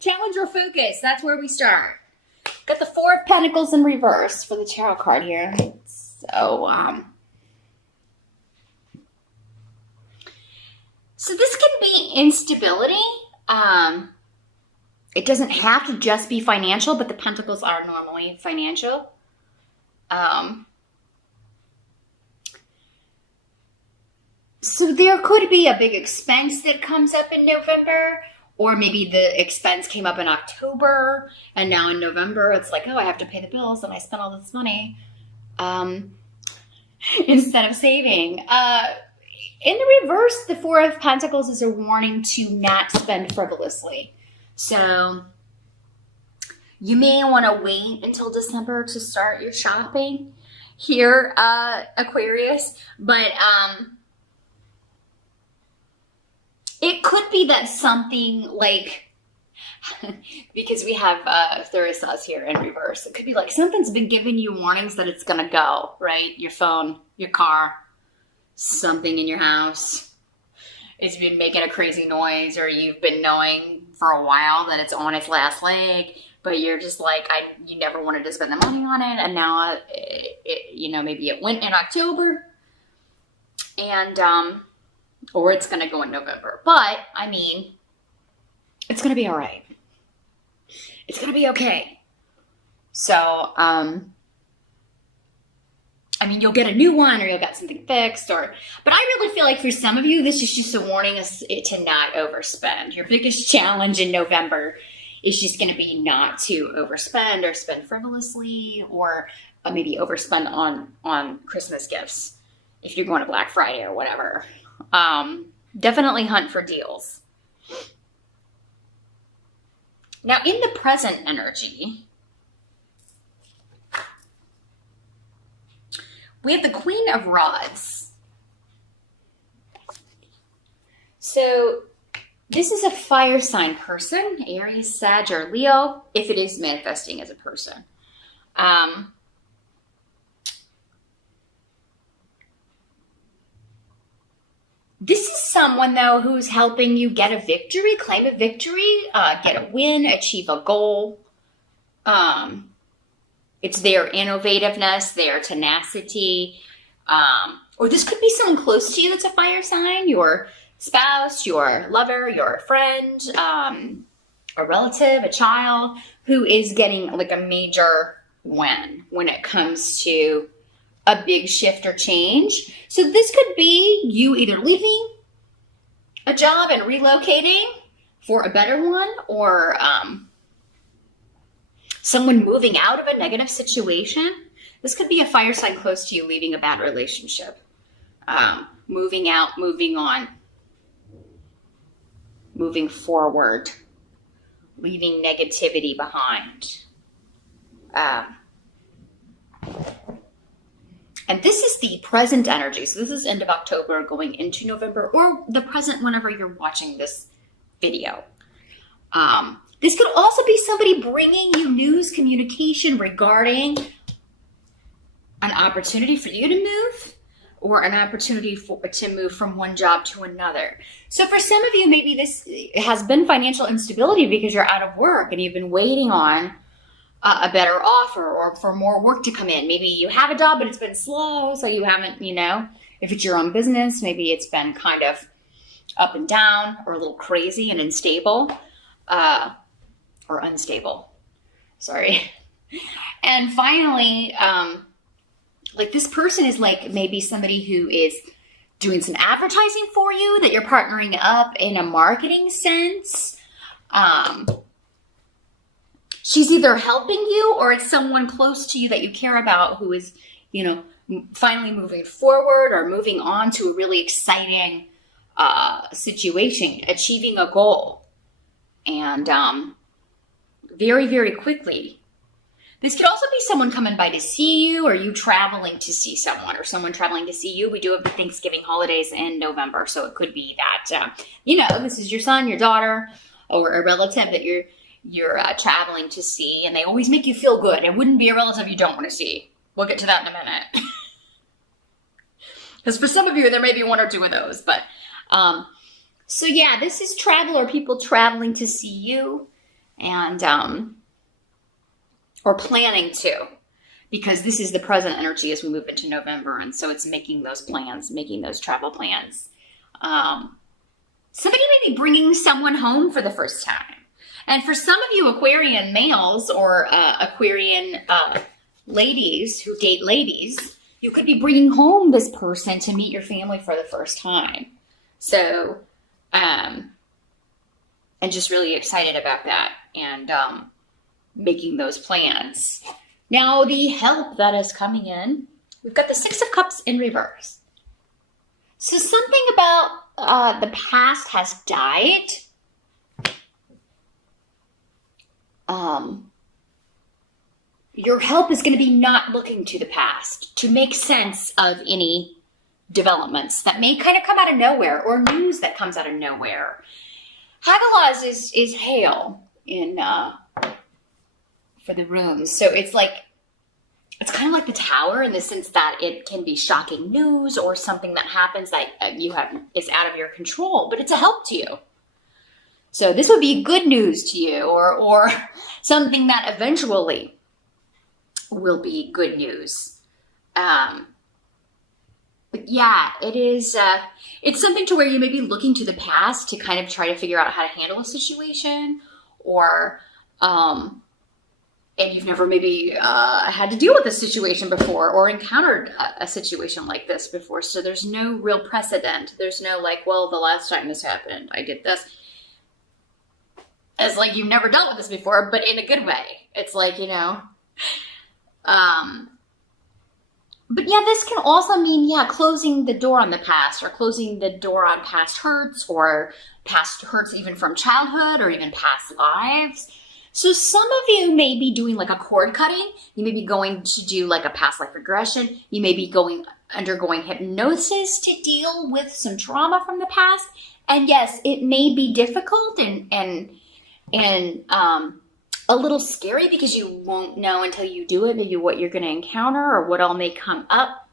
Challenge or focus. That's where we start. Got the Four of Pentacles in reverse for the tarot card here. So this can be instability. It doesn't have to just be financial, but the Pentacles are normally financial. So there could be a big expense that comes up in November, or maybe the expense came up in October, and now in November it's like, oh, I have to pay the bills, and I spent all this money instead of saving. In the reverse, the Four of Pentacles is a warning to not spend frivolously. So you may want to wait until December to start your shopping here, Aquarius. But it could be that something like, because we have Therisas here in reverse, it could be like something's been giving you warnings that it's going to go, right? Your phone, your car, something in your house. It's been making a crazy noise, or you've been knowing for a while that it's on its last leg, but you're just like, you never wanted to spend the money on it, and now maybe it went in October, and or it's gonna go in November. But I mean, it's gonna be all right. It's gonna be okay. So I mean, you'll get a new one, or you'll get something fixed, but I really feel like for some of you, this is just a warning to not overspend. Your biggest challenge in November is just going to be not to overspend or spend frivolously, or maybe overspend on Christmas gifts if you're going to Black Friday or whatever. Definitely hunt for deals. Now, in the present energy, we have the Queen of Rods. So this is a fire sign person, Aries, Sag, or Leo, if it is manifesting as a person. This is someone, though, who's helping you get a victory, claim a victory, get a win, achieve a goal. It's their innovativeness, their tenacity, or this could be someone close to you that's a fire sign, your spouse, your lover, your friend, a relative, a child, who is getting like a major win when it comes to a big shift or change. So this could be you either leaving a job and relocating for a better one, or someone moving out of a negative situation. This could be a fire sign close to you leaving a bad relationship. Moving out, moving on, moving forward, leaving negativity behind. And this is the present energy. So this is end of October going into November, or the present whenever you're watching this video. This could also be somebody bringing you news, communication regarding an opportunity for you to move, or an opportunity to move from one job to another. So for some of you, maybe this has been financial instability because you're out of work and you've been waiting on a better offer, or for more work to come in. Maybe you have a job, but it's been slow, so you haven't, if it's your own business, maybe it's been kind of up and down, or a little crazy and unstable. Or unstable, sorry. And finally, like this person is like maybe somebody who is doing some advertising for you, that you're partnering up in a marketing sense. She's either helping you, or it's someone close to you that you care about who is, finally moving forward or moving on to a really exciting situation, achieving a goal. And very, very quickly. This could also be someone coming by to see you, or you traveling to see someone, or someone traveling to see you. We do have the Thanksgiving holidays in November, so it could be that, this is your son, your daughter, or a relative that you're traveling to see, and they always make you feel good. It wouldn't be a relative you don't want to see. We'll get to that in a minute. Because for some of you, there may be one or two of those, but so yeah, this is travel, or people traveling to see you. and or planning to, because this is the present energy as we move into November, and so it's making those plans, making those travel plans. Somebody may be bringing someone home for the first time. And for some of you Aquarian males or Aquarian ladies who date ladies, you could be bringing home this person to meet your family for the first time. So, and just really excited about that and making those plans. Now, the help that is coming in, we've got the Six of Cups in reverse. So something about the past has died. Your help is going to be not looking to the past to make sense of any developments that may kind of come out of nowhere or news that comes out of nowhere. Hagalaz is hail in for the runes, so it's kind of like the Tower in the sense that it can be shocking news or something that happens that is out of your control, but it's a help to you. So this would be good news to you, or something that eventually will be good news. But yeah, it is. It's something to where you may be looking to the past to kind of try to figure out how to handle a situation, or and you've never maybe had to deal with a situation before or encountered a situation like this before. So there's no real precedent. There's no well, the last time this happened, I did this. It's like you've never dealt with this before, but in a good way. It's but yeah, this can also mean, closing the door on the past, or closing the door on past hurts, or past hurts even from childhood, or even past lives. So some of you may be doing a cord cutting. You may be going to do a past life regression. You may be undergoing hypnosis to deal with some trauma from the past. And yes, it may be difficult and a little scary because you won't know until you do it, maybe what you're going to encounter or what all may come up.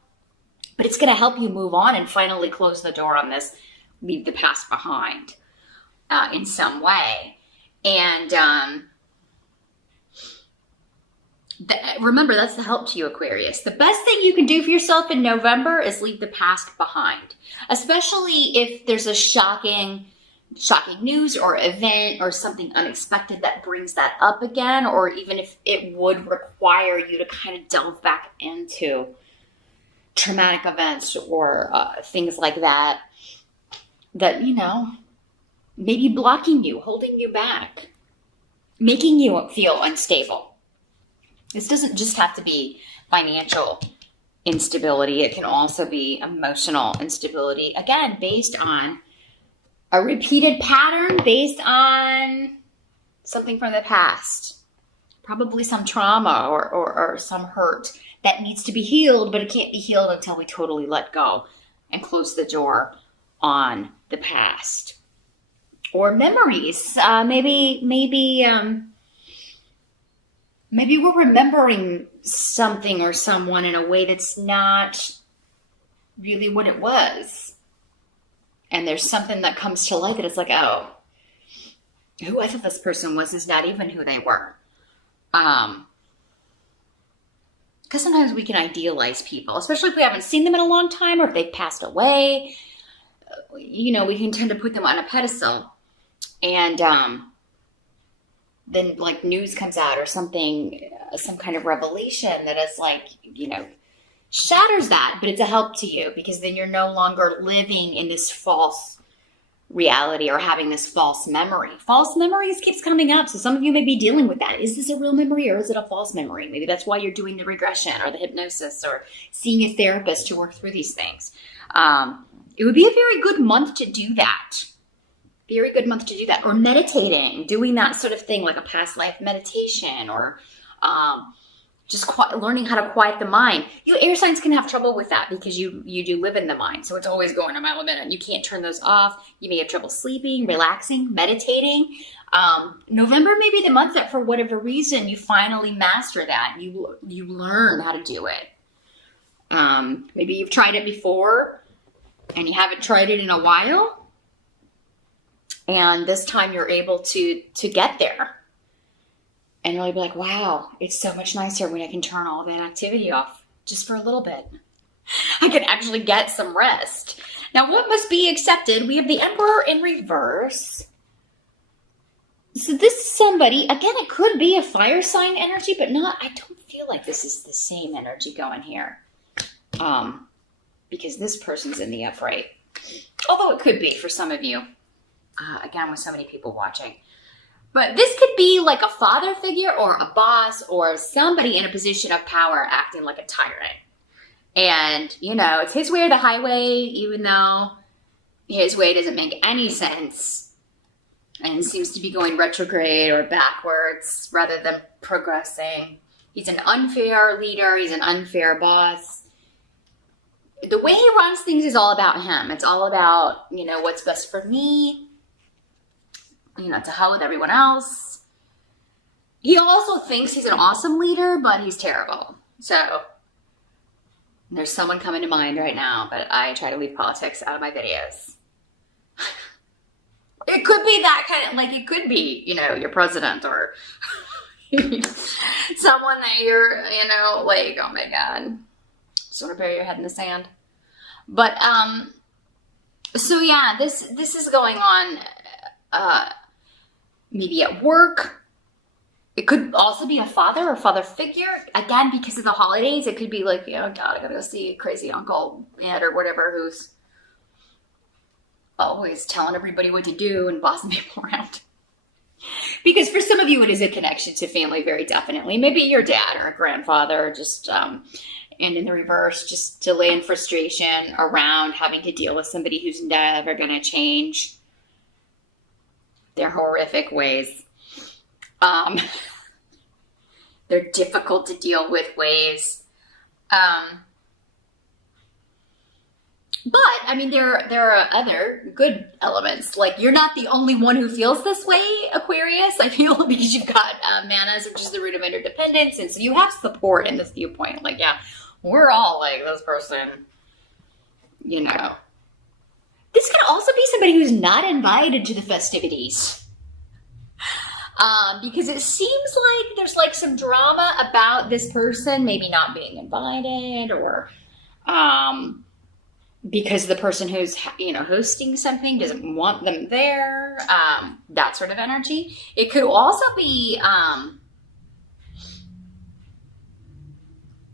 But it's going to help you move on and finally close the door on this, leave the past behind in some way. And remember, that's the help to you, Aquarius. The best thing you can do for yourself in November is leave the past behind, especially if there's a shocking news or event or something unexpected that brings that up again, or even if it would require you to kind of delve back into traumatic events or things like that maybe blocking you, holding you back, making you feel unstable. This doesn't just have to be financial instability. It can also be emotional instability, again, based on a repeated pattern, based on something from the past, probably some trauma or some hurt that needs to be healed, but it can't be healed until we totally let go and close the door on the past. Or memories. Maybe we're remembering something or someone in a way that's not really what it was. And there's something that comes to light that it's oh, who I thought this person was is not even who they were. Because sometimes we can idealize people, especially if we haven't seen them in a long time or if they've passed away. We can tend to put them on a pedestal. And then news comes out or something, some kind of revelation that is shatters that, but it's a help to you because then you're no longer living in this false reality or having this false memory. False memories keeps coming up. So some of you may be dealing with that. Is this a real memory or is it a false memory? Maybe that's why you're doing the regression or the hypnosis or seeing a therapist to work through these things. It would be a very good month to do that. Very good month to do that. Or meditating, doing that sort of thing, like a past life meditation, or just learning how to quiet the mind. You air signs can have trouble with that because you do live in the mind. So it's always going a mile a minute. You can't turn those off. You may have trouble sleeping, relaxing, meditating. November may be the month that for whatever reason you finally master that. You learn how to do it. Maybe you've tried it before and you haven't tried it in a while. And this time you're able to get there. And you'll be like, wow, it's so much nicer when I can turn all that activity off just for a little bit. I can actually get some rest. Now, what must be accepted? We have the Emperor in reverse. So this is somebody, again, it could be a fire sign energy, but I don't feel like this is the same energy going here. Because this person's in the upright. Although it could be for some of you. Again, with so many people watching. But this could be like a father figure or a boss or somebody in a position of power acting like a tyrant. And, it's his way or the highway, even though his way doesn't make any sense and seems to be going retrograde or backwards rather than progressing. He's an unfair leader. He's an unfair boss. The way he runs things is all about him. It's all about, what's best for me. To hell with everyone else. He also thinks he's an awesome leader, but he's terrible. So there's someone coming to mind right now, but I try to leave politics out of my videos. It could be that kind of, it could be, your president or someone that you're, oh my God. Just want to bury your head in the sand. But, so yeah, this is going on, maybe at work. It could also be a father or father figure. Again, because of the holidays, it could be like, God, I gotta go see crazy Uncle Ed or whatever who's always telling everybody what to do and bossing people around. Because for some of you, it is a connection to family, very definitely. Maybe your dad or a grandfather, just, and in the reverse, just delay and frustration around having to deal with somebody who's never gonna change their horrific ways. They're difficult to deal with ways. But, there are other good elements. Like, you're not the only one who feels this way, Aquarius. I feel because you've got Manas, which is the root of interdependence. And so you have support in this viewpoint. Like, yeah, we're all like this person, This could also be somebody who's not invited to the festivities. Because it seems like there's some drama about this person maybe not being invited or because the person who's, hosting something doesn't want them there, that sort of energy. It could also be,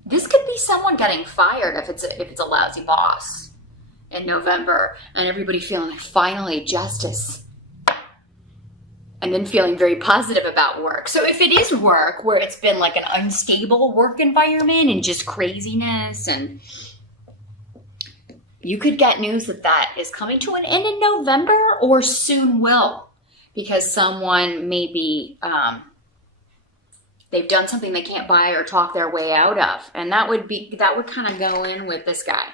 this could be someone getting fired if it's a lousy boss in November and everybody feeling like finally justice. And then feeling very positive about work. So if it is work where it's been like an unstable work environment and just craziness, and you could get news that is coming to an end in November or soon will, because someone maybe they've done something they can't buy or talk their way out of, and that would kind of go in with this guy,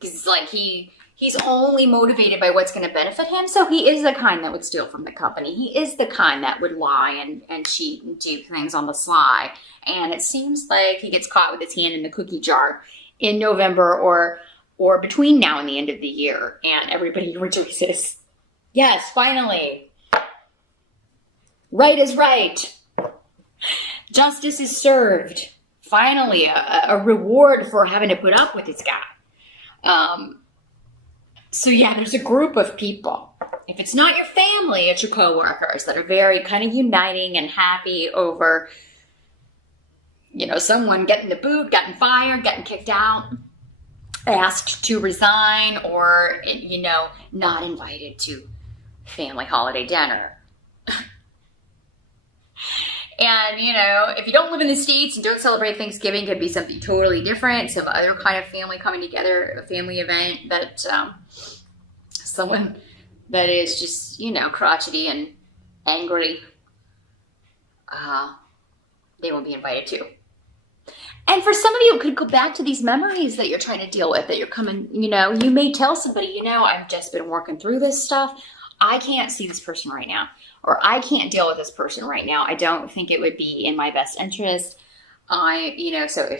because it's like he's only motivated by what's going to benefit him. So he is the kind that would steal from the company. He is the kind that would lie and cheat and do things on the sly. And it seems like he gets caught with his hand in the cookie jar in November or between now and the end of the year. And everybody rejoices. Yes, finally. Right is right. Justice is served. Finally, a reward for having to put up with this guy. So yeah, there's a group of people. If it's not your family, it's your coworkers that are very kind of uniting and happy over, someone getting the boot, getting fired, getting kicked out, asked to resign, or, not invited to family holiday dinner. And, if you don't live in the States and don't celebrate Thanksgiving, it could be something totally different. Some other kind of family coming together, a family event that someone that is just, crotchety and angry, they won't be invited to. And for some of you, it could go back to these memories that you're trying to deal with, that you're coming, you may tell somebody, I've just been working through this stuff. I can't see this person right now. Or I can't deal with this person right now. I don't think it would be in my best interest. So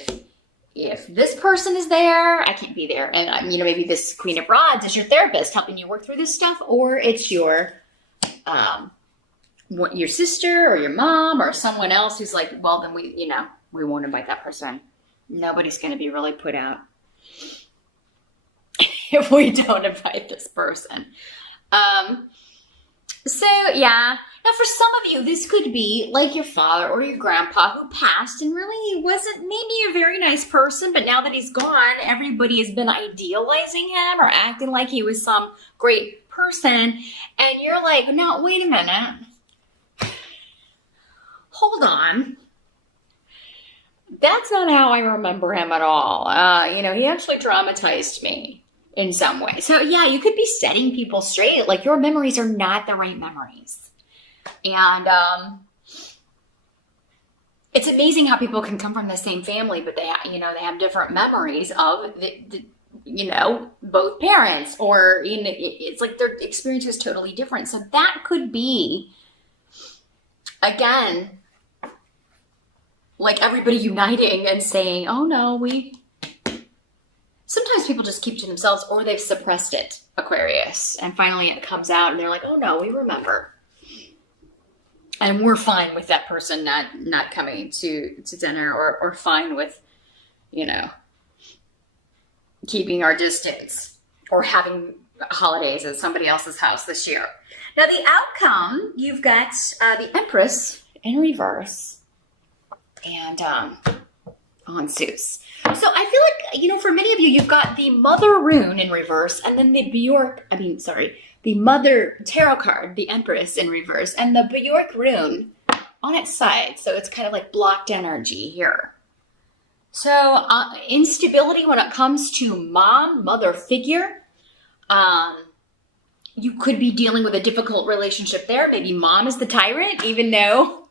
if this person is there, I can't be there. And, maybe this Queen of Rods is your therapist helping you work through this stuff. Or it's your your sister or your mom or someone else who's like, well, then we won't invite that person. Nobody's going to be really put out if we don't invite this person. So yeah. Now for some of you, this could be like your father or your grandpa who passed and really he wasn't maybe a very nice person, but now that he's gone, everybody has been idealizing him or acting like he was some great person. And you're like, no, wait a minute. Hold on. That's not how I remember him at all. He actually traumatized me in some way. So yeah, you could be setting people straight. Like your memories are not the right memories. And it's amazing how people can come from the same family, but they have different memories of both parents, or it's like their experience is totally different. So that could be, again, like everybody uniting and saying, oh no, sometimes people just keep to themselves or they've suppressed it, Aquarius, and finally it comes out and they're like, oh no, we remember. And we're fine with that person not coming to dinner, or fine with, keeping our distance or having holidays at somebody else's house this year. Now the outcome, you've got the Empress in reverse and on Zeus. So I feel like, for many of you, you've got the Mother rune in reverse and then the Mother tarot card, the Empress in reverse, and the Bjork rune on its side. So it's kind of like blocked energy here. So instability when it comes to mother figure. You could be dealing with a difficult relationship there. Maybe mom is the tyrant, even though,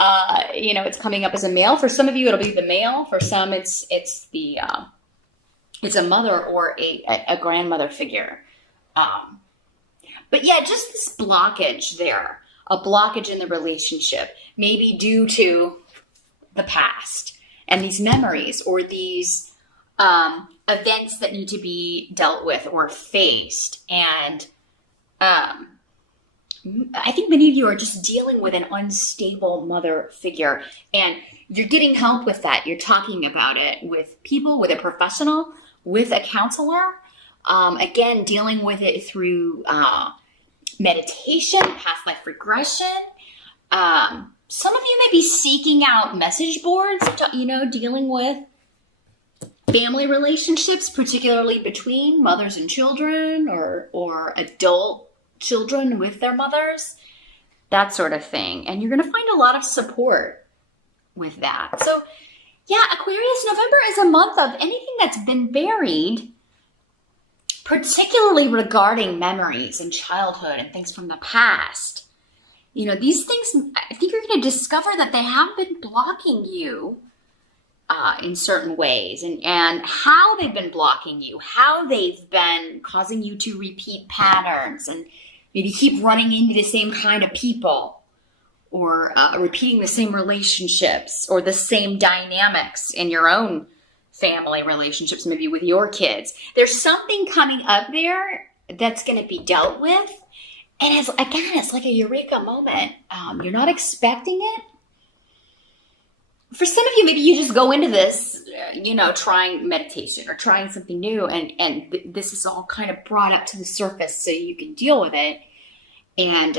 it's coming up as a male. For some of you, it'll be the male. For some, it's a mother or a grandmother figure. But yeah, just this blockage there, a blockage in the relationship, maybe due to the past and these memories or these events that need to be dealt with or faced. And I think many of you are just dealing with an unstable mother figure, and you're getting help with that. You're talking about it with people, with a professional, with a counselor. Again, dealing with it through meditation, past life regression. Some of you may be seeking out message boards, dealing with family relationships, particularly between mothers and children or adult children with their mothers, that sort of thing. And you're going to find a lot of support with that. So yeah, Aquarius, November is a month of anything that's been buried, particularly regarding memories and childhood and things from the past. These things, I think you're going to discover that they have been blocking you in certain ways, and how they've been blocking you, how they've been causing you to repeat patterns and maybe keep running into the same kind of people, or repeating the same relationships or the same dynamics in your own family relationships, maybe with your kids. There's something coming up there that's going to be dealt with. And it's like a eureka moment. You're not expecting it. For some of you, maybe you just go into this, trying meditation or trying something new. And this is all kind of brought up to the surface so you can deal with it. And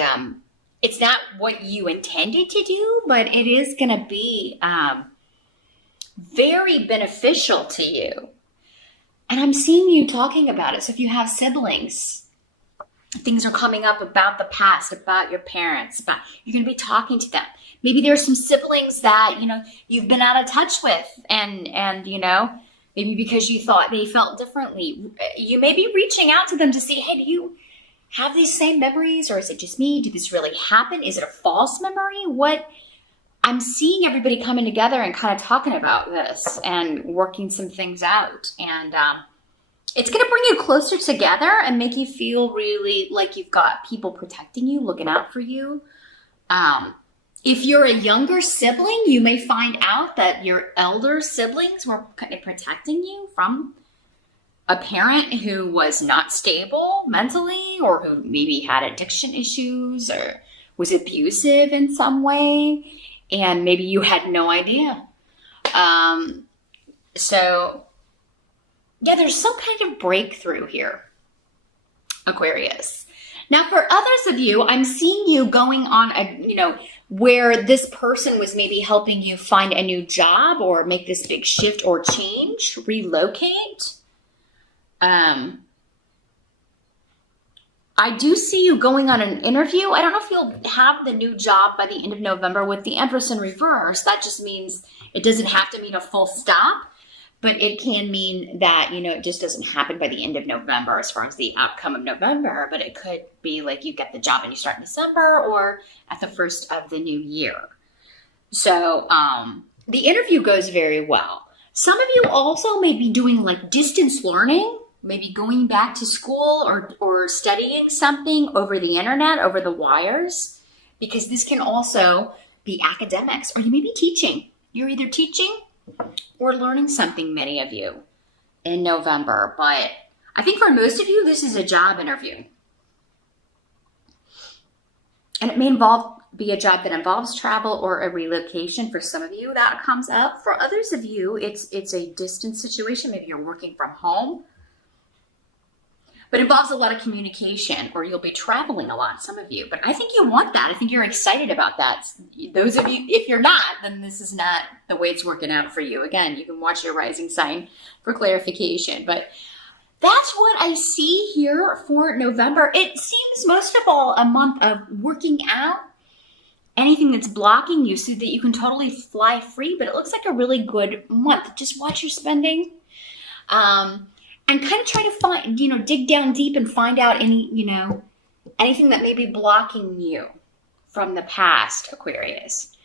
it's not what you intended to do, but it is going to be very beneficial to you. And I'm seeing you talking about it. So if you have siblings, things are coming up about the past, about your parents, you're going to be talking to them. Maybe there's some siblings that, you've been out of touch with and maybe because you thought they felt differently. You may be reaching out to them to see, hey, do you have these same memories, or is it just me? Did this really happen? Is it a false memory? I'm seeing everybody coming together and kind of talking about this and working some things out. And it's going to bring you closer together and make you feel really like you've got people protecting you, looking out for you. If you're a younger sibling, you may find out that your elder siblings were kind of protecting you from a parent who was not stable mentally, or who maybe had addiction issues or was abusive in some way, and maybe you had no idea. So yeah, there's some kind of breakthrough here, Aquarius. Now, for others of you, I'm seeing you going on a, where this person was maybe helping you find a new job or make this big shift or change, relocate. I do see you going on an interview. I don't know if you'll have the new job by the end of November with the Empress in reverse. That just means it doesn't have to mean a full stop, but it can mean that, it just doesn't happen by the end of November as far as the outcome of November, but it could be like you get the job and you start in December or at the first of the new year. So the interview goes very well. Some of you also may be doing like distance learning, maybe going back to school or studying something over the internet, over the wires, because this can also be academics, or you may be teaching. You're either teaching or learning something, many of you, in November. But I think for most of you, this is a job interview. And it may be a job that involves travel or a relocation. For some of you, that comes up. For others of you, it's a distance situation. Maybe you're working from home, but it involves a lot of communication, or you'll be traveling a lot, some of you. But I think you want that. I think you're excited about that. Those of you, if you're not, then this is not the way it's working out for you. Again, you can watch your rising sign for clarification. But that's what I see here for November. It seems most of all a month of working out anything that's blocking you so that you can totally fly free. But it looks like a really good month. Just watch your spending. And kind of try to find, dig down deep and find out anything that may be blocking you from the past, Aquarius.